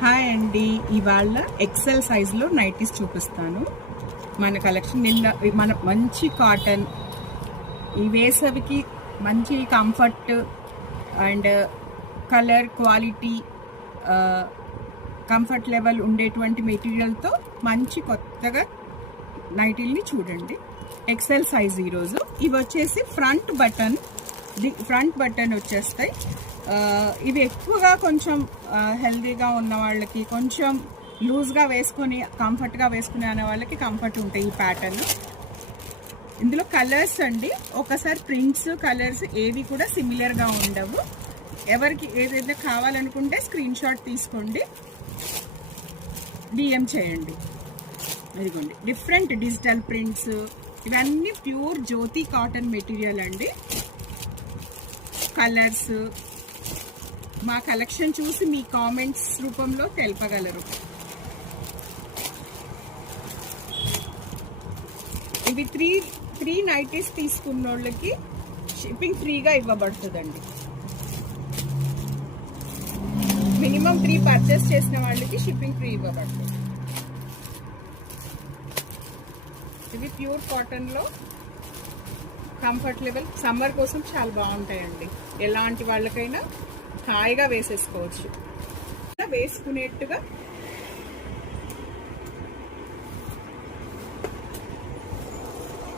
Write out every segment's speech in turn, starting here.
Hi అండి, ఇవాళ XL సైజులో నైటీస్ చూపిస్తాను. మన కలెక్షన్ మన మంచి కాటన్, ఈ వేసవికి మంచి comfort and colour quality, comfort level ఉండేటువంటి మెటీరియల్తో మంచి కొత్తగా నైటీల్ని చూడండి. ఎక్సెల్ సైజ్ ఈరోజు ఇవి వచ్చేసి ఫ్రంట్ బటన్ వచ్చేస్తాయి. ఇవి ఎక్కువగా కొంచెం హెల్దీగా ఉన్న వాళ్ళకి, కొంచెం లూజ్గా వేసుకొని కంఫర్ట్గా వేసుకునే అనే వాళ్ళకి కంఫర్ట్ ఉంటాయి ఈ ప్యాటర్న్. ఇందులో కలర్స్ అండి, ఒకసారి ప్రింట్స్ కలర్స్ ఏవి కూడా సిమిలర్గా ఉండవు. ఎవరికి ఏదైతే కావాలనుకుంటే స్క్రీన్ షాట్ తీసుకోండి, డిఎం చేయండి. ఇదిగోండి డిఫరెంట్ డిజిటల్ ప్రింట్స్, ఇవన్నీ ప్యూర్ జ్యోతి కాటన్ మెటీరియల్ అండి. కలర్స్ మా కలెక్షన్ చూసి మీ కామెంట్స్ రూపంలో తెలపగలరు. ఇవి త్రీ నైటీస్ తీసుకున్న వాళ్ళకి షిప్పింగ్ ఫ్రీగా ఇవ్వబడుతుందండి. మినిమం 3 పర్చేస్ చేసిన వాళ్ళకి షిప్పింగ్ ఫ్రీ ఇవ్వబడుతుంది. ఇవి ప్యూర్ కాటన్లో కంఫర్ట్ లెవెల్ సమ్మర్ కోసం చాలా బాగుంటాయండి. ఎలాంటి వాళ్ళకైనా హాయిగా వేసేసుకోవచ్చు. వేసుకునేట్టుగా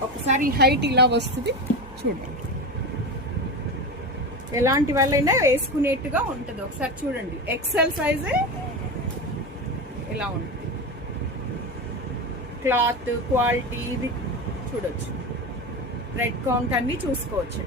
ఒకసారి హైట్ ఇలా వస్తుంది చూడండి. ఎలాంటి వాళ్ళైనా వేసుకునేట్టుగా ఉంటుంది. ఒకసారి చూడండి, ఎక్సెల్ సైజే ఇలా ఉంటుంది. క్లాత్ క్వాలిటీ ఇది చూడొచ్చు, రెడ్ కౌంట్ అన్ని చూసుకోవచ్చు.